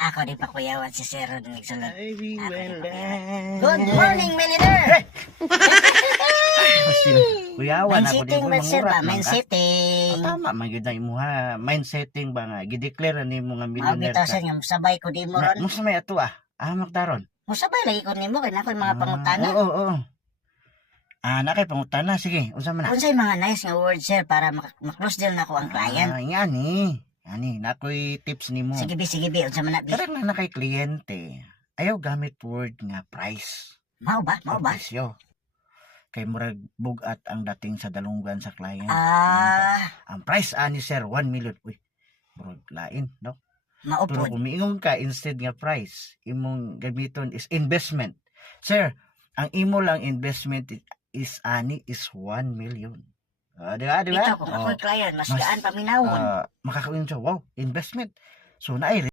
Ako di pa kuyawan si Sir Rod nagsulod. Ay, di Ako di wala. pa kuyawan. Good morning, Millionaire! Kuyawan Mind ako di setting ko ba, Sir ba? mangurat Mind setting. Tama, magyud na imo ha. Mind setting ba nga? Gideclare ni mo nga millionaire Maubitaw ka. sa inyo, sabay ko di mo ron. Musta may ato ah? Magdaron. Musabay lagi ko nimo kay nakoy mga pangutana. Oo. Nakay pangutana. Sige, unsa man na? Unsay mga nice nga words, Sir, para mak-close deal na ko ang client. Yan nakoy tips nimo. Sige bi, unsa man na bi. Karang na kay kliyente. Ayaw gamit word nga price. Mao ba? Presyo. Kay murag bugat ang dating sa dalunggan sa client. Ang price ani sir 1 million. Uy, murag lain, no? Pero maupod. kung miingon ka instead nga price, imong gamiton is investment. Sir, ang imo lang investment is 1 million. Di ba? Ito kung ako'y client, mas gaan paminawon. Makakawin siya, wow, investment. So, naay